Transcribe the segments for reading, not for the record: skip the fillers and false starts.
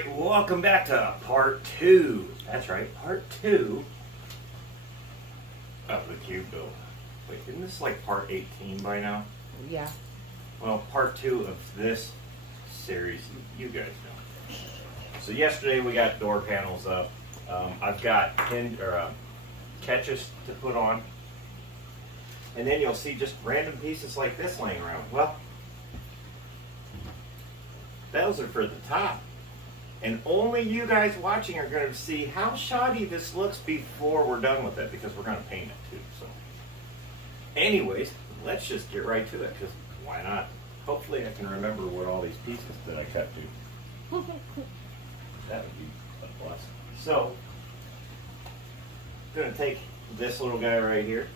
right, welcome back to part 2. That's right, part 2 of the cube build. Wait, isn't this like part 18 by now? Yeah. Well, part 2 of this series, you guys know. So yesterday we got door panels up. I've got catches to put on. And then you'll see just random pieces like this laying around. Well, those are for the top. And only you guys watching are going to see how shoddy this looks before we're done with it, because we're going to paint it too. So, anyways, let's just get right to it, because why not? Hopefully I can remember what all these pieces that I cut to. That would be a plus. So, I'm going to take this little guy right here,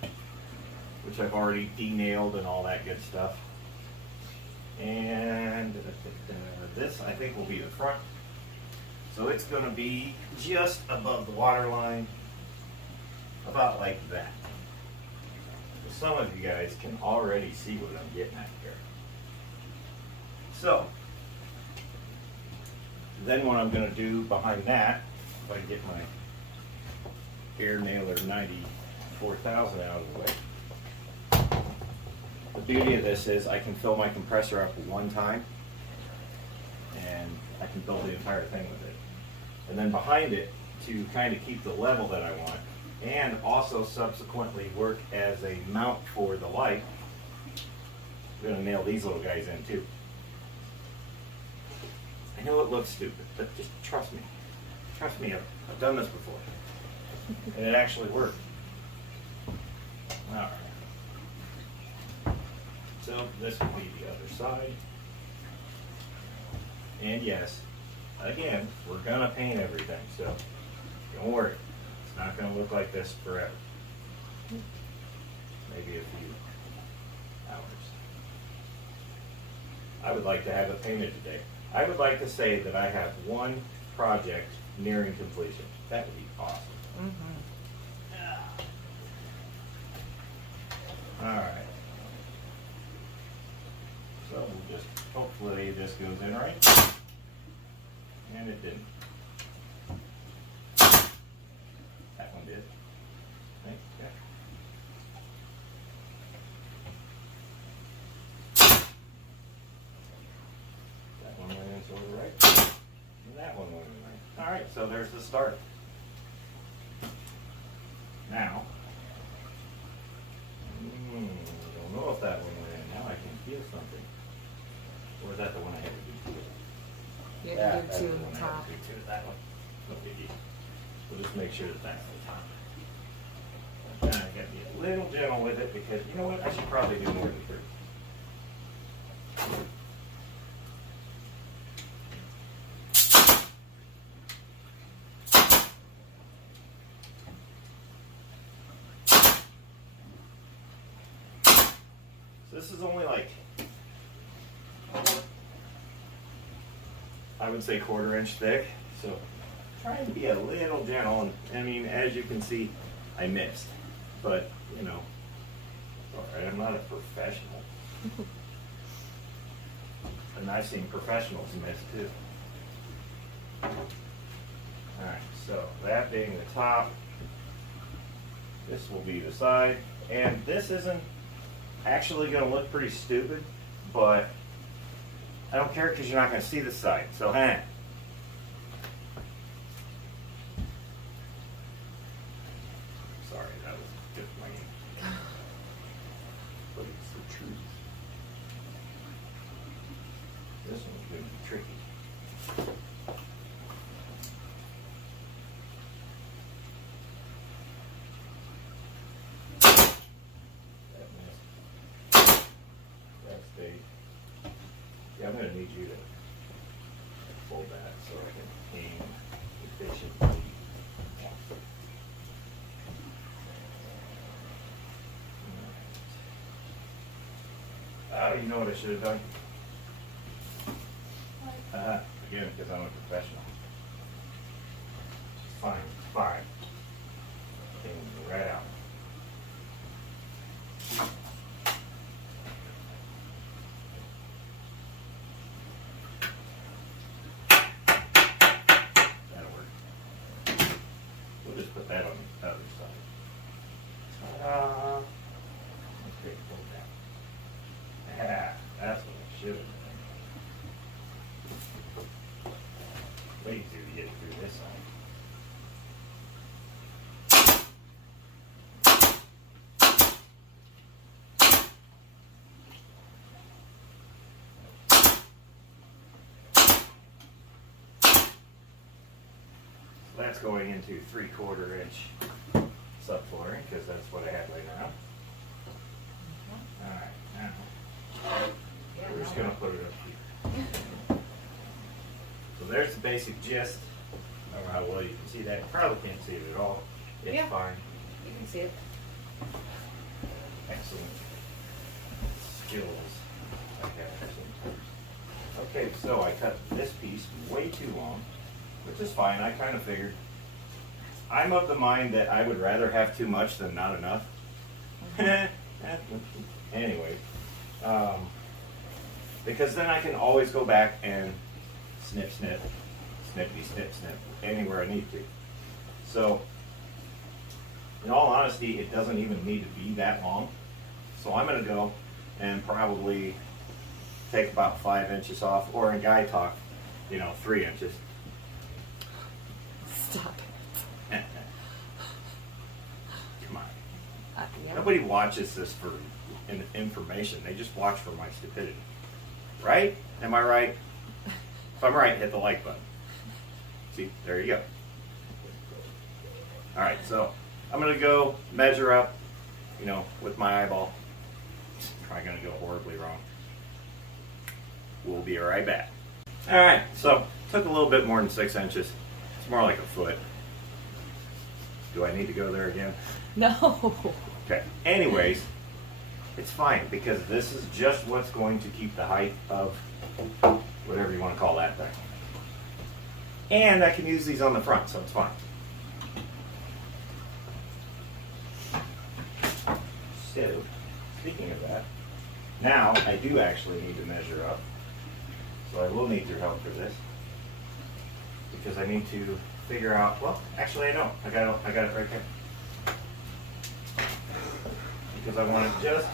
which I've already de-nailed and all that good stuff. And this, I think, will be the front. So it's going to be just above the water line, about like that. So some of you guys can already see what I'm getting at here. So, then what I'm going to do behind that, if I can get my air nailer 94,000 out of the way. The beauty of this is I can fill my compressor up one time, and I can build the entire thing with it. And then behind it, to kind of keep the level that I want, and also subsequently work as a mount for the light, I'm going to nail these little guys in too. I know it looks stupid, but just trust me. Trust me, I've done this before. And it actually worked. Alright. So this will be the other side. And yes, again, we're gonna paint everything, so don't worry. It's not gonna look like this forever. Maybe a few hours. I would like to have it painted today. I would like to say that I have one project nearing completion. That would be awesome. Alright. So we'll just, hopefully this goes in right. And it didn't. That one did. Right? Yeah. That one went in sort of right. And that one went in right. Alright, so there's the start. Now, I don't know if that one went in. Now I can feel something. Or is that the one I had to do to it? You have to do two on the top. That one. No biggie. We'll just make sure that that's the top. And I gotta be a little gentle with it, because you know what? I should probably do more than 3. So this is only like, I would say 1/4 inch thick, so trying to be a little gentle. And I mean, as you can see, I missed, but you know, alright, I'm not a professional. And I've seen professionals miss too. Alright, so that being the top, this will be the side, and this isn't actually going to look pretty stupid, but I don't care, because you're not going to see the side. So, Sorry, that was just my but it's the truth. This one's going to be tricky. That missed. That stayed. Yeah, I'm going to need you to fold that so I can aim efficiently. Oh, you know what I should have done? Again, because I'm a professional. It's fine, it's fine. Came right out. We'll just put that on the other side. Okay, pull it down. Yeah, that's what I should have done. Wait till you get through this side. So that's going into 3/4 inch subflooring because that's what I had laying around. Alright, now we're just going to put it up here. So there's the basic gist. I don't know how well you can see that. You probably can't see it at all. It's Yeah. fine. You can see it. Excellent skills. Okay, excellent. Okay, so I cut this piece way too long, which is fine. I kind of figured. I'm of the mind that I would rather have too much than not enough. Anyway, because then I can always go back and snip, snip, snippity, snip, snip, anywhere I need to. So, in all honesty, it doesn't even need to be that long. So I'm going to go and probably take about 5 inches off, or in guy talk, 3 inches. Stop it. Come on. Yeah. Nobody watches this for information. They just watch for my stupidity. Right? Am I right? If I'm right, hit the like button. See, there you go. Alright, so I'm going to go measure up, with my eyeball. It's probably going to go horribly wrong. We'll be right back. Alright, so took a little bit more than 6 inches. It's more like a foot. Do I need to go there again? No. Okay. Anyways, it's fine because this is just what's going to keep the height of whatever you want to call that thing. And I can use these on the front, so it's fine. So, speaking of that, now I do actually need to measure up. So I will need your help for this. Because I need to figure out, well, actually I don't. I got it right there. Because I want it just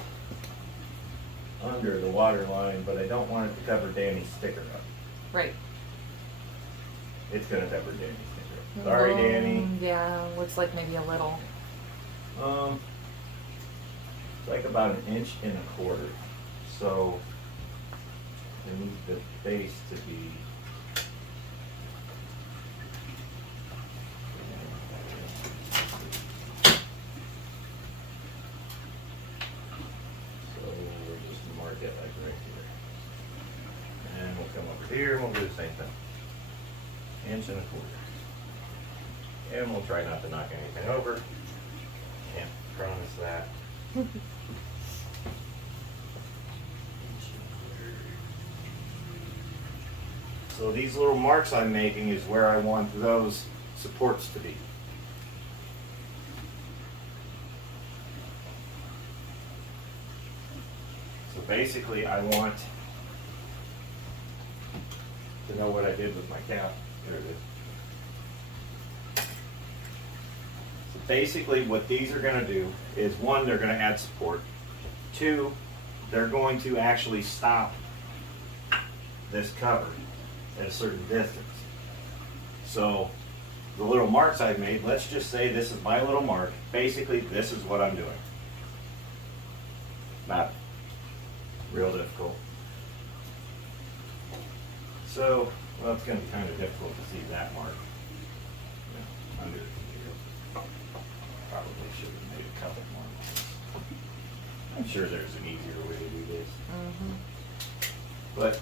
under the water line, but I don't want it to cover Danny's sticker up. Right. It's going to cover Danny's sticker up. Sorry, Danny. Yeah, looks like maybe a little. It's like about 1.25 inches. So I need the base to be. Get like right here. And we'll come over here and we'll do the same thing. 1.25 inches. And we'll try not to knock anything over. Can't promise that. So these little marks I'm making is where I want those supports to be. So basically I want to know what I did with my cap. There it is. So basically what these are going to do is, one, they're going to add support. Two, they're going to actually stop this cover at a certain distance. So the little marks I've made, let's just say this is my little mark. Basically this is what I'm doing. Not real difficult. So, well, it's going to be kind of difficult to see that mark under here. Probably should have made a couple more. I'm sure there's an easier way to do this. But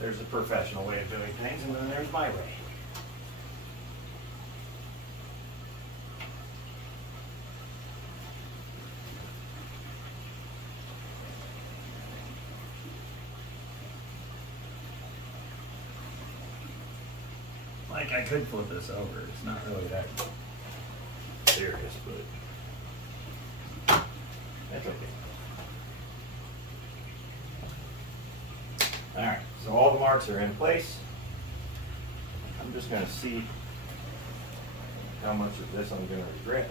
there's a professional way of doing things, and then there's my way. Like, I could flip this over. It's not really that serious, but that's okay. Alright, so all the marks are in place. I'm just going to see how much of this I'm going to regret.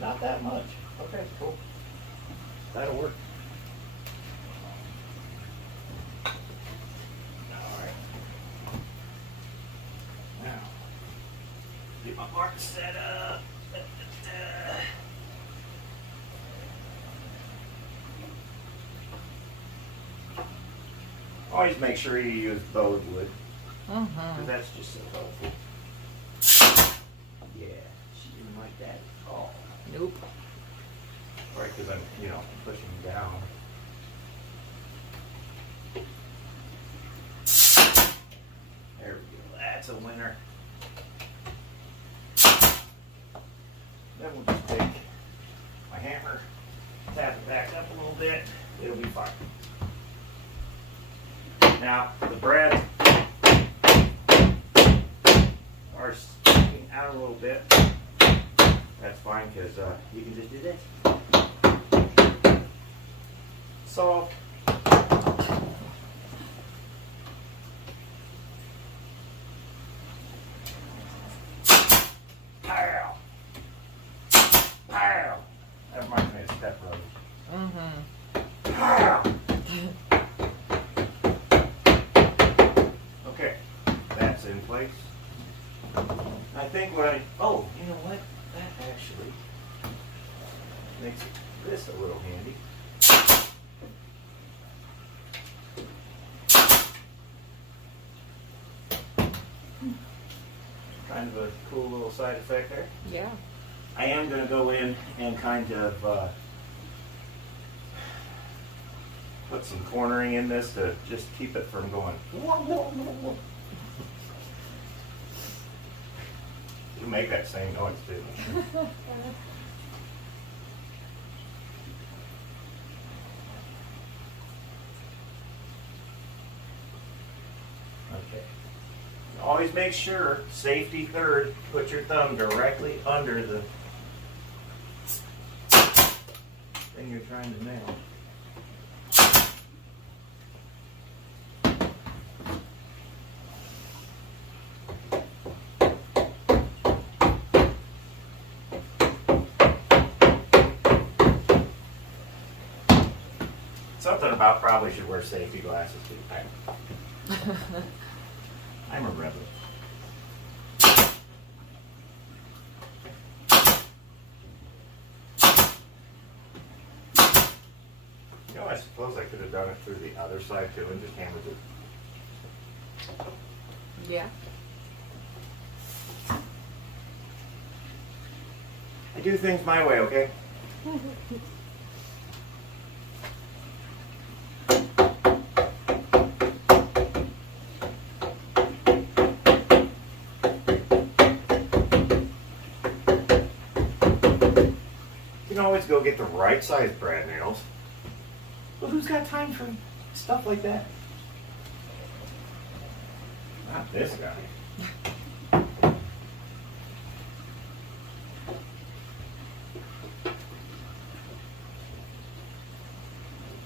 Not that much. Okay, cool. That'll work. Alright. Now, get my mark set up. Always make sure you use bowed wood, because that's just so helpful. Yeah, she didn't like that at all. Nope. Right, because I'm, pushing down. There we go. That's a winner. Then we'll just take my hammer, tap it back up a little bit. It'll be fine. Now, the breads are sticking out a little bit. That's fine, because you can just do this. Solved. Pow! Pow! That reminds me of Step Brothers. Pow! Okay, that's in place. I think what oh, you know what? That actually makes this a little handy. Kind of a cool little side effect there. Yeah. I am going to go in and kind of put some cornering in this to just keep it from going. You make that same noise too. Okay. Always make sure, safety third, put your thumb directly under the thing you're trying to nail. Something about probably should wear safety glasses too. I'm a rebel. I suppose I could have done it through the other side too and just hammered it. Yeah. I do things my way, okay? You can always go get the right size brad nails. But who's got time for stuff like that? Not this guy.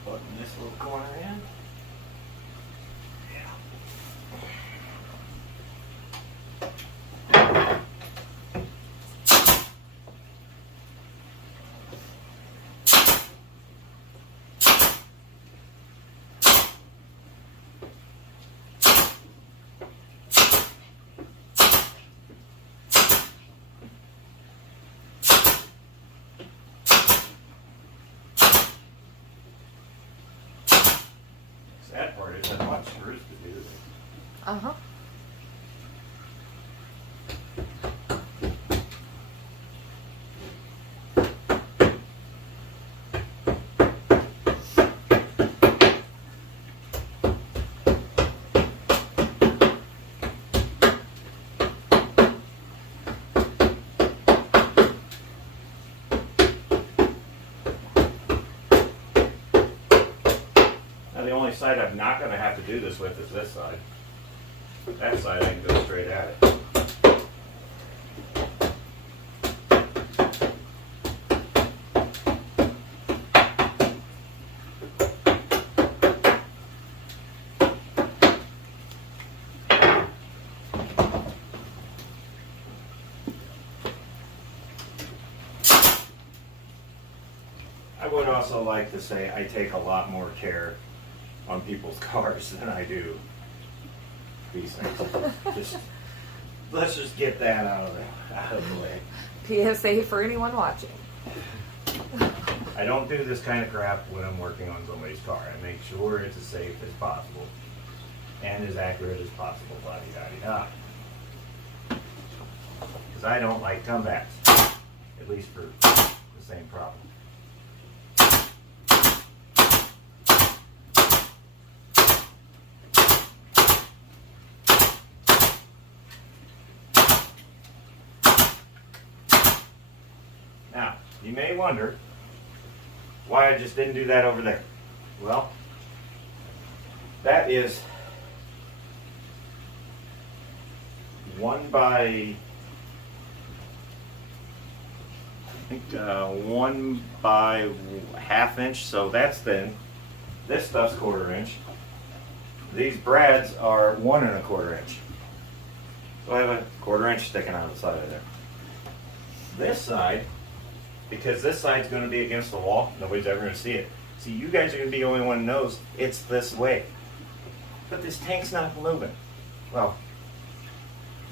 Putting this little corner in. That part is a lot of screws to do this. Uh-huh. The only side I'm not going to have to do this with is this side. That side I can go straight at it. would also like to say I take a lot more care on people's cars than I do these things. Let's just get that out of the way. PSA for anyone watching. I don't do this kind of crap when I'm working on somebody's car. I make sure it's as safe as possible and as accurate as possible, la-di-da-di-da. Because I don't like comebacks, at least for the same problem. Now, you may wonder why I just didn't do that over there. Well, that is 1 by, I think 1 by ½ inch, so that's thin. This stuff's 1/4 inch. These brads are 1 1/4 inch. So I have a 1/4 inch sticking out of the side of there. This side, because this side's going to be against the wall, nobody's ever going to see it. See, you guys are going to be the only one who knows it's this way. But this tank's not moving. Well,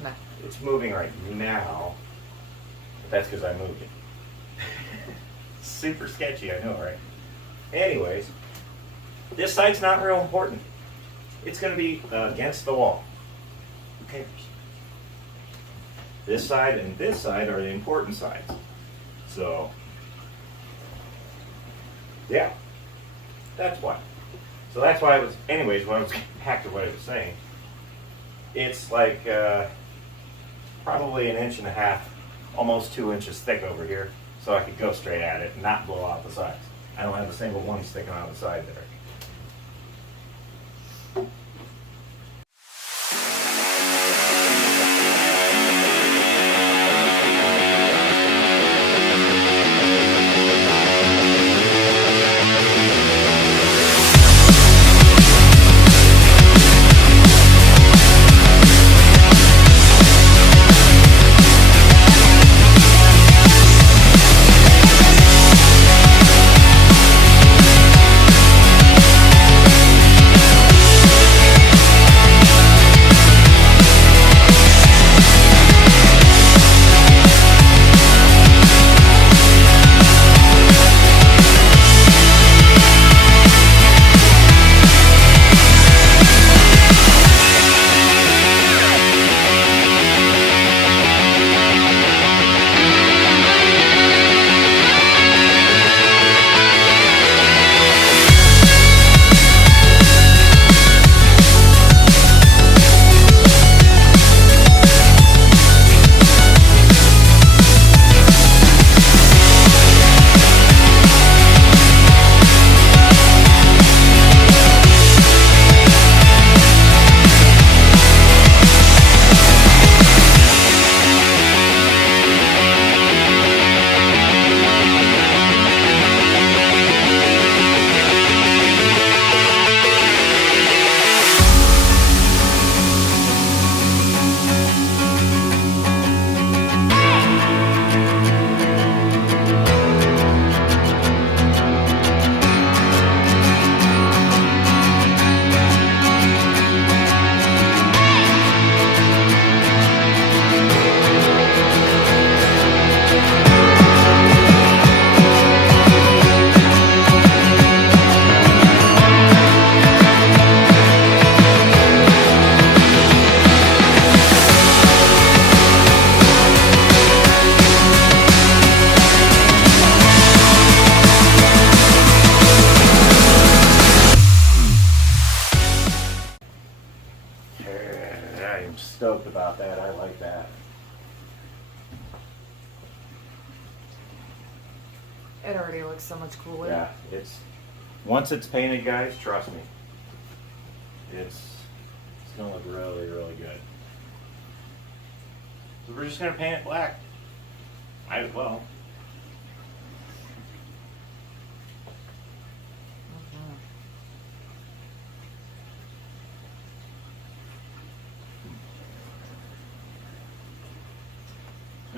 No. it's moving right now, but that's because I moved it. Super sketchy, I know, right? Anyways, this side's not real important. It's going to be against the wall. Who cares? This side and this side are the important sides. So, yeah, that's why. So that's why I was, anyways, when I was back to what I was saying, it's like probably 1.5 inches, almost 2 inches thick over here, so I could go straight at it and not blow out the sides. I don't have a single one sticking out the side there. I'm stoked about that. I like that. It already looks so much cooler. Yeah, once it's painted, guys, trust me. It's gonna look really, really good. So we're just gonna paint it black. Might as well.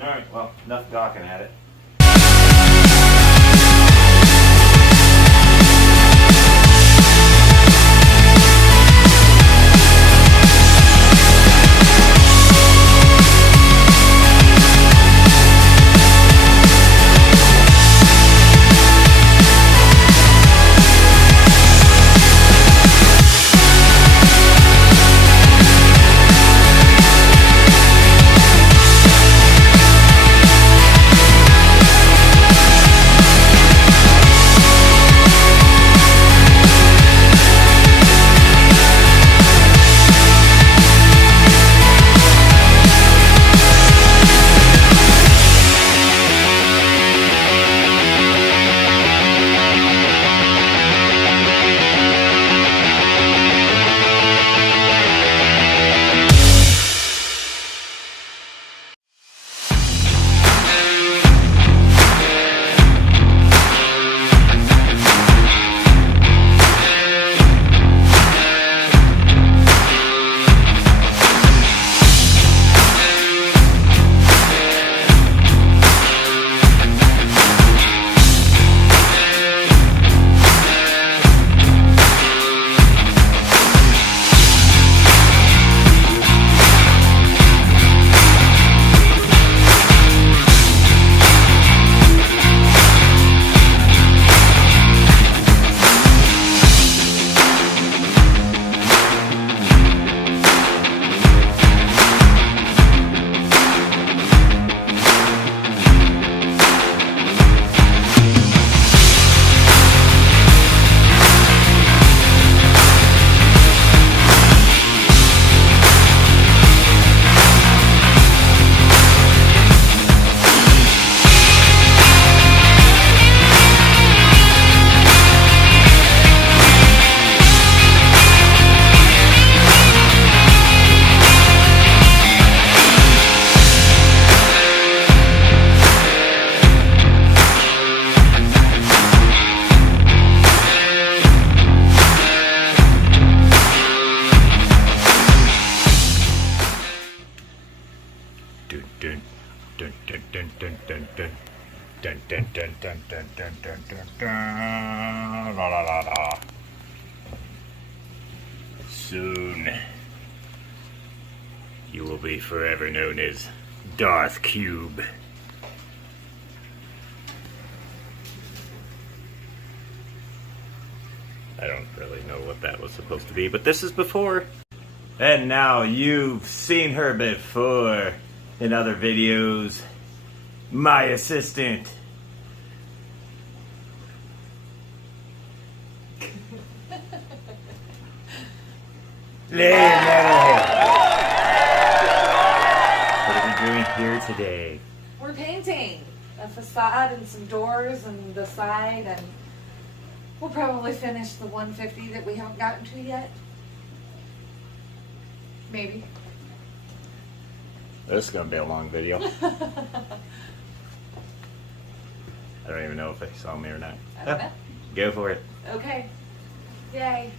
Alright, well, enough gawking at it. dun, dun, dun, dun. La, la, la, la. Soon, you will be forever known as Darth Cube. I don't really know what that was supposed to be, but this is before. And now you've seen her before in other videos. My assistant. Metalhead. What are we doing here today? We're painting a facade and some doors and the side, and we'll probably finish the 150 that we haven't gotten to yet. Maybe. This is gonna be a long video. I don't even know if they saw me or not. I don't know. Go for it. Okay. Yay.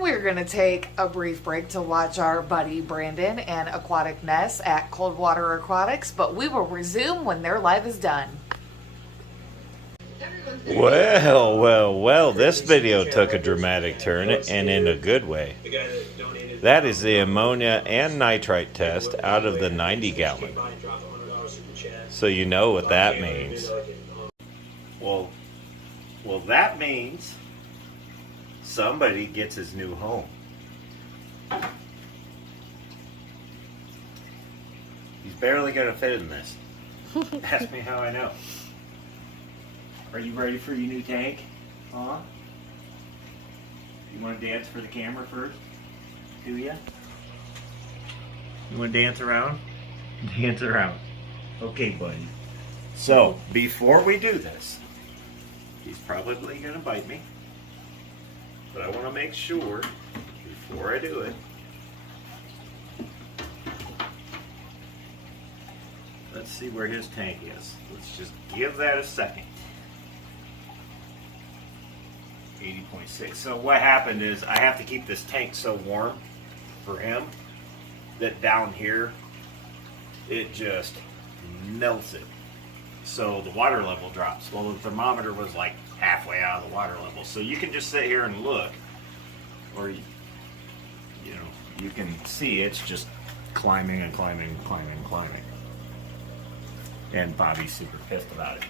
We're going to take a brief break to watch our buddy Brandon and Aquatic Ness at Coldwater Aquatics, but we will resume when their live is done. Well, this video took a dramatic turn, and in a good way. That is the ammonia and nitrite test out of the 90 gallon. So you know what that means. Well, that means somebody gets his new home. barely gonna fit in this. Ask me how I know. Are you ready for your new tank? Huh? You want to dance for the camera first? Do ya? You want to dance around? Dance around. Okay, buddy. So, before we do this, he's probably going to bite me. But I want to make sure, before I do it, let's see where his tank is. Let's just give that a second. 80.6. So what happened is I have to keep this tank so warm for him that down here it just melts it. So the water level drops. Well, the thermometer was like halfway out of the water level. So you can just sit here and look, or you know, you can see it's just climbing and climbing and climbing and climbing. And Bobby's super pissed about it.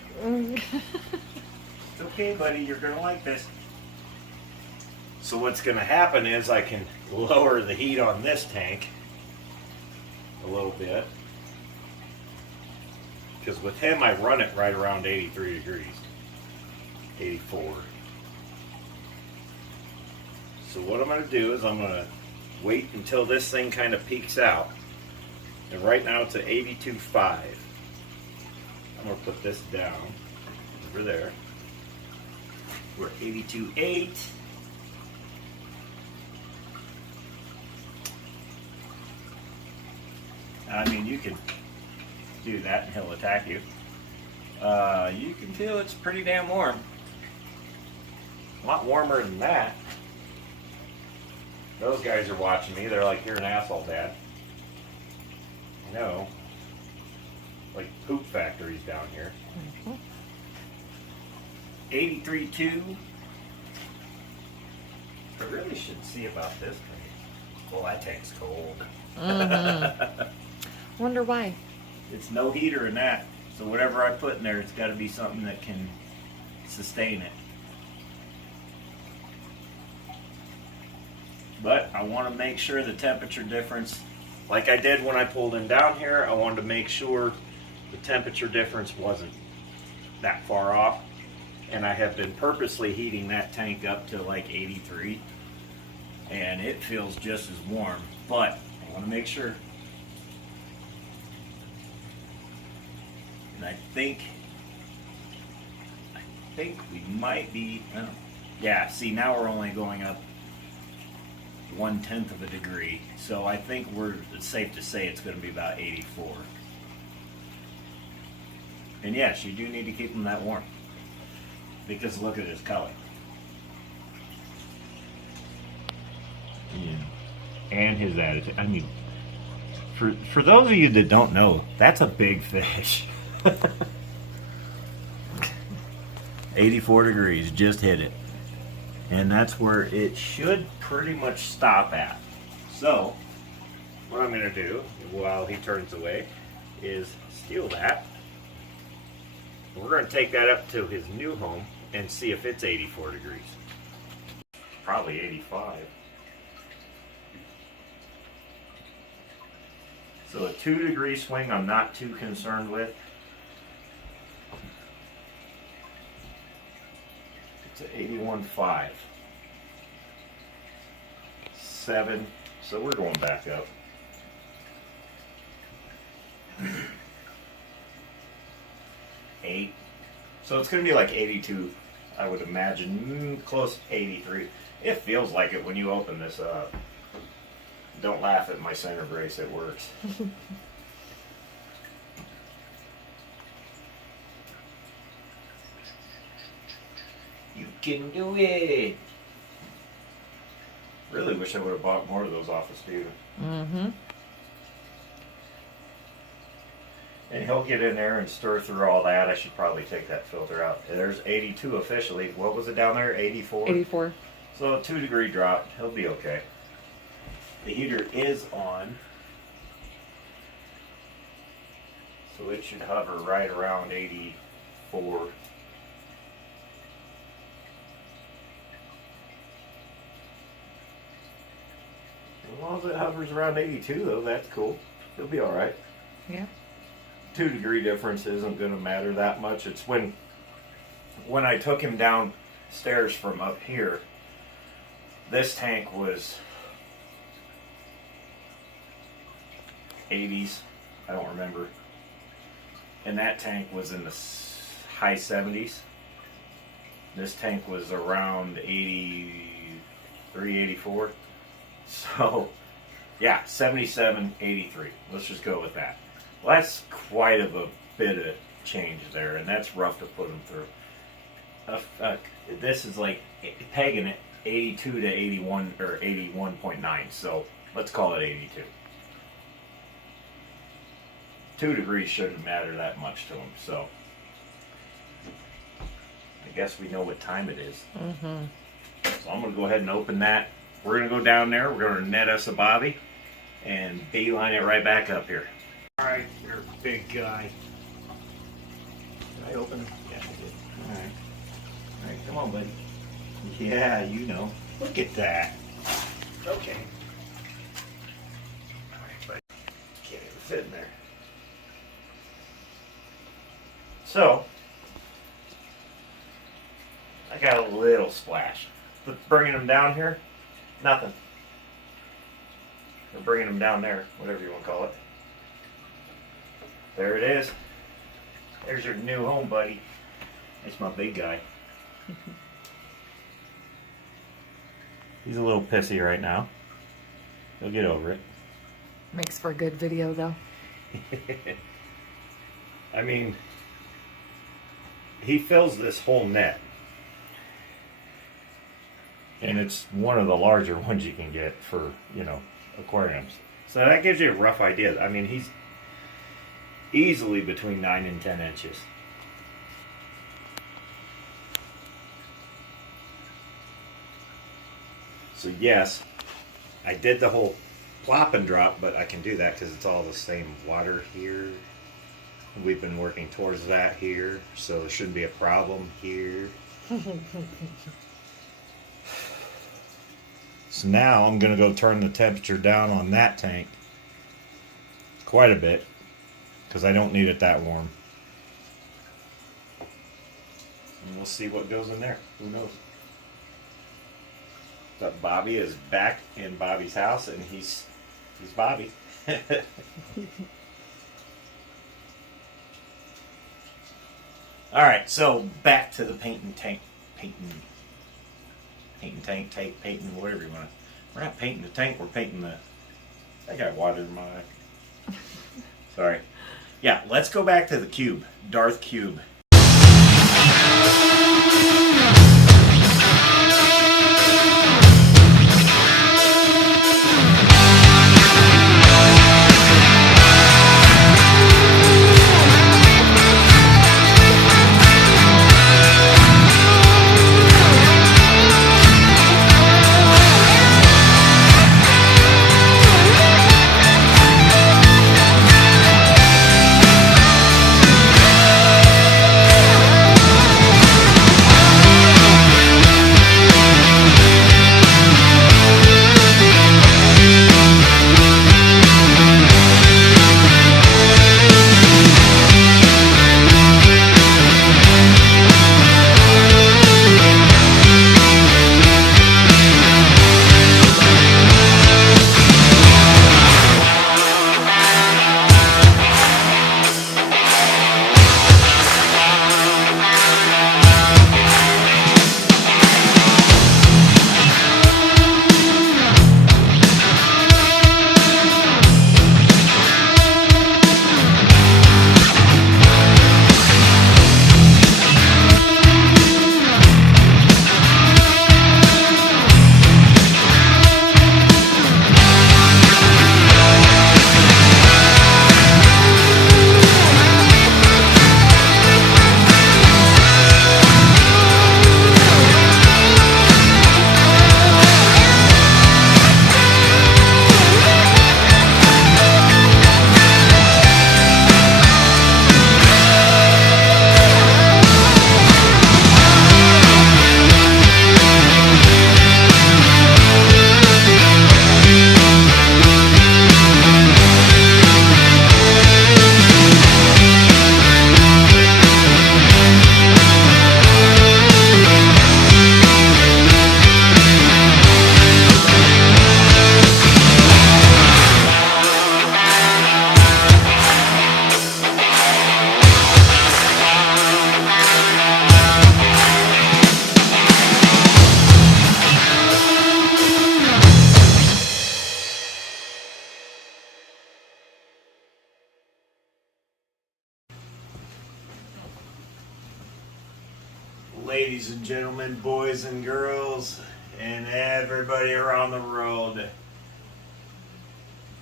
It's okay, buddy, you're gonna like this. So what's gonna happen is I can lower the heat on this tank a little bit. Because with him, I run it right around 83 degrees, 84. So what I'm going to do is I'm going to wait until this thing kind of peaks out. And right now it's at 82.5. I'm going to put this down over there. We're at 82.8. I mean, you could do that and he'll attack you. You can feel it's pretty damn warm. A lot warmer than that. Those guys are watching me. They're like, you're an asshole, Dad. I know. Like poop factories down here. 83.2. I really should see about this thing. Well, that tank's cold. Wonder why. It's no heater in that. So whatever I put in there, it's got to be something that can sustain it. But I want to make sure the temperature difference, like I did when I pulled him down here, I wanted to make sure the temperature difference wasn't that far off. And I have been purposely heating that tank up to like 83. And it feels just as warm. But I want to make sure. And I think we might be, oh, yeah, see now we're only going up 1/10 of a degree. So I think it's safe to say it's going to be about 84. And yes, you do need to keep them that warm. Because look at his color. Yeah. And his attitude. I mean, for those of you that don't know, that's a big fish. 84 degrees, just hit it. And that's where it should pretty much stop at. So, what I'm going to do, while he turns away, is steal that. We're going to take that up to his new home and see if it's 84 degrees. Probably 85. So a 2-degree swing I'm not too concerned with. It's at 81.5. 7. So we're going back up. 8. So it's going to be like 82, I would imagine, close to 83. It feels like it when you open this up. Don't laugh at my center brace, it works. You can do it! Really wish I would have bought more of those off of Steven. Mm-hmm. And he'll get in there and stir through all that. I should probably take that filter out. There's 82 officially. What was it down there? 84? 84. So a 2-degree drop. He'll be okay. The heater is on. So it should hover right around 84. As long as it hovers around 82 though, that's cool. He'll be alright. Yeah. 2-degree difference isn't going to matter that much. It's when I took him downstairs from up here, this tank was 80s, I don't remember, and that tank was in the high 70s. This tank was around 83, 84. So yeah, 77, 83. Let's just go with that. Well, that's quite of a bit of change there, and that's rough to put them through. This is like pegging it 82 to 81 or 81.9. So let's call it 82. 2 degrees shouldn't matter that much to them. So I guess we know what time it is. Mm-hmm. So I'm going to go ahead and open that. We're going to go down there. We're going to net us a bobby and beeline it right back up here. All right, you're a big guy. Did I open? Yeah, I did. All right. All right, come on, buddy. Yeah, you know. Look at that. Okay. All right, buddy. Can't even fit in there. So, I got a little splash. But bringing them down here, nothing. Or bringing them down there, whatever you want to call it. There it is. There's your new home, buddy. It's my big guy. He's a little pissy right now. He'll get over it. Makes for a good video, though. I mean, he fills this whole net. And it's one of the larger ones you can get for, you know, aquariums. So that gives you a rough idea. I mean, he's easily between 9 and 10 inches. So yes, I did the whole plop and drop, but I can do that because it's all the same water here. We've been working towards that here, so there shouldn't be a problem here. So now I'm going to go turn the temperature down on that tank quite a bit because I don't need it that warm. And we'll see what goes in there. Who knows? But Bobby is back in Bobby's house, and he's Bobby. All right, so back to the painting, whatever you want to. We're not painting the tank. We're painting the. I got water in my eye. Sorry. Yeah, let's go back to the cube, Darth Cube. Ladies and gentlemen, boys and girls, and everybody around the world,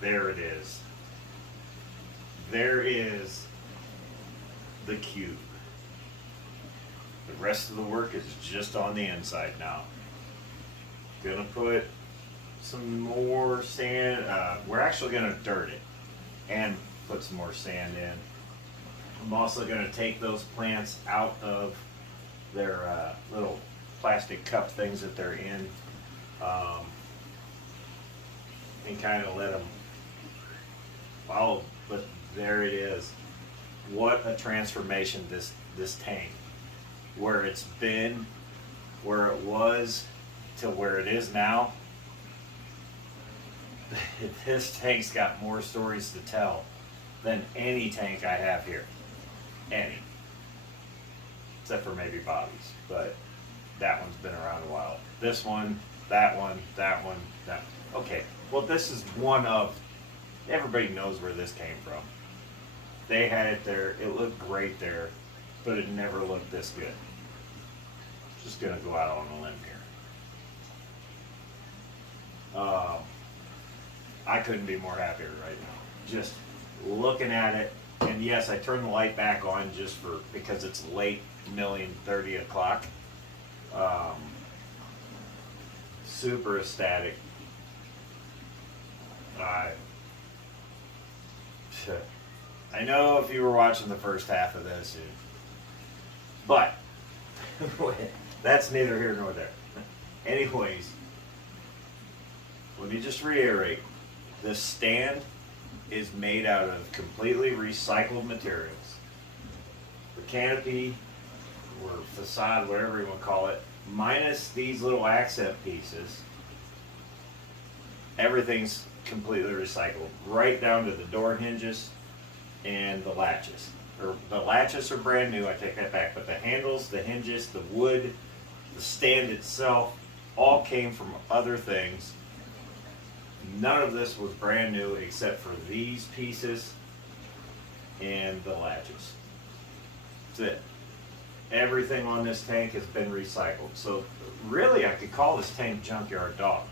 there it is. There is the cube. The rest of the work is just on the inside now. Gonna put some more sand. We're actually gonna dirt it and put some more sand in. I'm also gonna take those plants out of their little plastic cup things that they're in, and kind of let them follow. But there it is. What a transformation this tank, where it's been, where it was, to where it is now. This tank's got more stories to tell than any tank I have here. Any. Except for maybe Bobby's, but that one's been around a while. This one, that one, that one, that. Okay, well, this is one of, everybody knows where this came from. They had it there, it looked great there, but it never looked this good. Just gonna go out on a limb here. I couldn't be more happier right now. Just looking at it, and yes, I turned the light back on just because it's late, 30 o'clock. Super ecstatic. I know if you were watching the first half of this, but that's neither here nor there. Anyways, let me just reiterate, this stand is made out of completely recycled materials. The canopy, or facade, whatever you want to call it, minus these little accent pieces, everything's completely recycled, right down to the door hinges and the latches. Or the latches are brand new, I take that back, but the handles, the hinges, the wood, the stand itself, all came from other things. None of this was brand new except for these pieces and the latches. That's it. Everything on this tank has been recycled. So really, I could call this tank Junkyard Dog.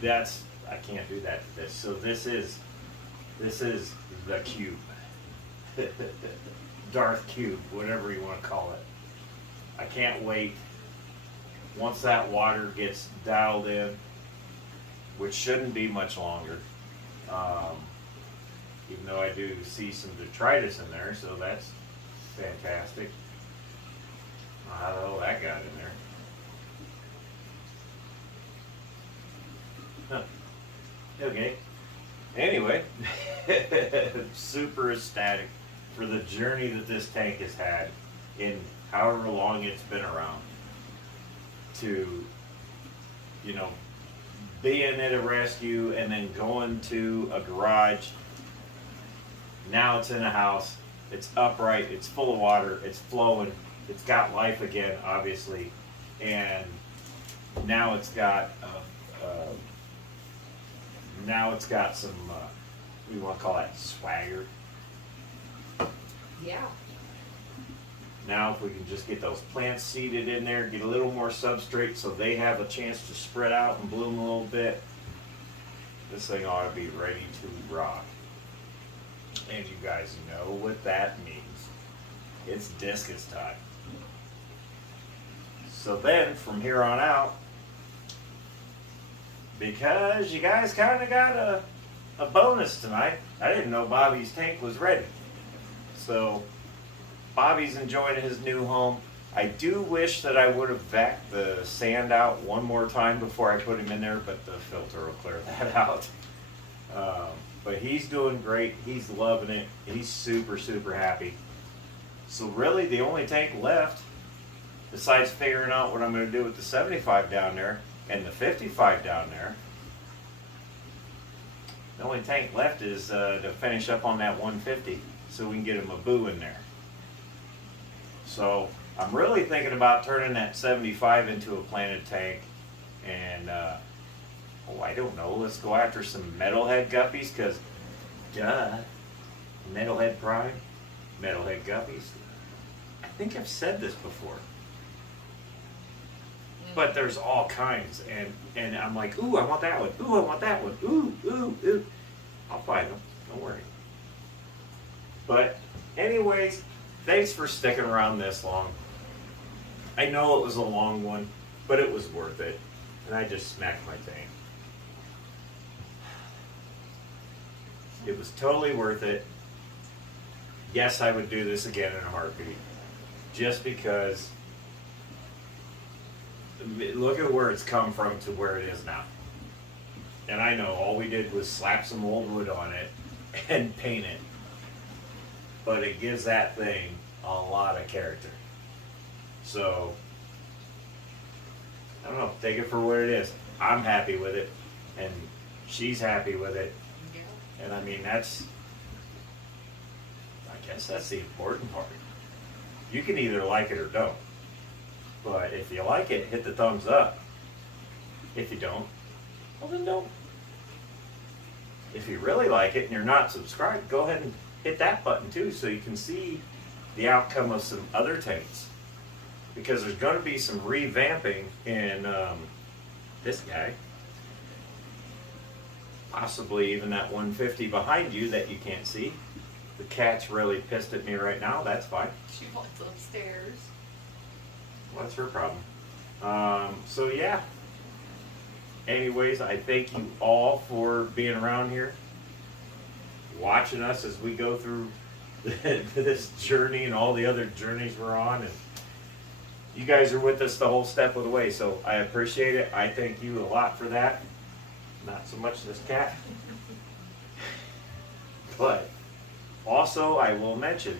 I can't do that to this. So this is the cube. Darth Cube, whatever you want to call it. I can't wait. Once that water gets dialed in, which shouldn't be much longer, even though I do see some detritus in there, so that's fantastic. How the hell that got in there? Huh. Okay. Anyway, super ecstatic for the journey that this tank has had in however long it's been around. To, being at a rescue and then going to a garage. Now it's in a house. It's upright. It's full of water. It's flowing. It's got life again, obviously. And now it's got some, we want to call that swagger. Yeah. Now if we can just get those plants seeded in there, get a little more substrate so they have a chance to spread out and bloom a little bit, this thing ought to be ready to rock. And you guys know what that means. It's discus time. So then, from here on out, because you guys kind of got a bonus tonight, I didn't know Bobby's tank was ready. So Bobby's enjoying his new home. I do wish that I would have vacuumed the sand out one more time before I put him in there, but the filter will clear that out. But he's doing great. He's loving it. He's super, super happy. So really the only tank left, besides figuring out what I'm going to do with the 75 down there and the 55 down there, the only tank left is to finish up on that 150 so we can get a Maboo in there. So I'm really thinking about turning that 75 into a planted tank, and I don't know, let's go after some metalhead guppies, because duh, metalhead prime, metalhead guppies. I think I've said this before. But there's all kinds, and I'm like, ooh, I want that one. Ooh, I want that one. Ooh, ooh, ooh. I'll find them. Don't worry. But anyways, thanks for sticking around this long. I know it was a long one, but it was worth it. And I just smacked my thing. It was totally worth it. Yes, I would do this again in a heartbeat. Just because, look at where it's come from to where it is now. And I know all we did was slap some old wood on it and paint it. But it gives that thing a lot of character. So, I don't know, take it for what it is. I'm happy with it, and she's happy with it. And I mean, I guess that's the important part. You can either like it or don't. But if you like it, hit the thumbs up. If you don't, well then don't. If you really like it and you're not subscribed, go ahead and hit that button too so you can see the outcome of some other tanks. Because there's going to be some revamping in this guy. Possibly even that 150 behind you that you can't see. The cat's really pissed at me right now. That's fine. She wants upstairs. Well, that's her problem. So yeah. Anyways, I thank you all for being around here, watching us as we go through this journey and all the other journeys we're on. And you guys are with us the whole step of the way, so I appreciate it. I thank you a lot for that. Not so much this cat. But also, I will mention,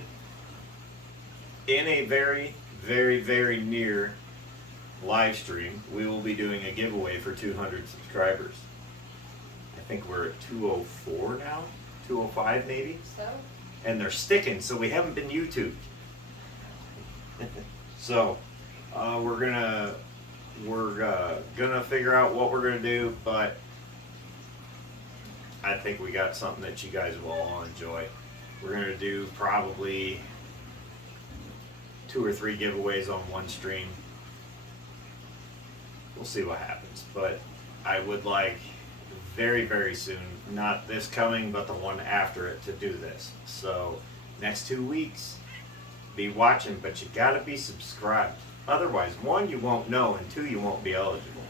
in a very, very, very near live stream, we will be doing a giveaway for 200 subscribers. I think we're at 204 now, 205 maybe. So? And they're sticking, so we haven't been YouTubed. So we're gonna figure out what we're gonna do, but I think we got something that you guys will all enjoy. We're gonna do probably 2 or 3 giveaways on one stream. We'll see what happens, but I would like very, very soon, not this coming, but the one after it, to do this. So next 2 weeks, be watching, but you gotta be subscribed. Otherwise, 1, you won't know, and 2, you won't be eligible.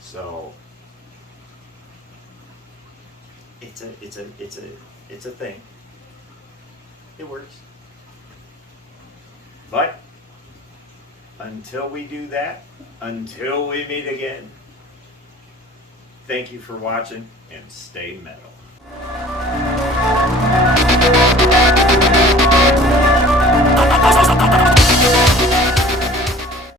So it's a thing. It works. But until we do that, until we meet again, thank you for watching and stay metal.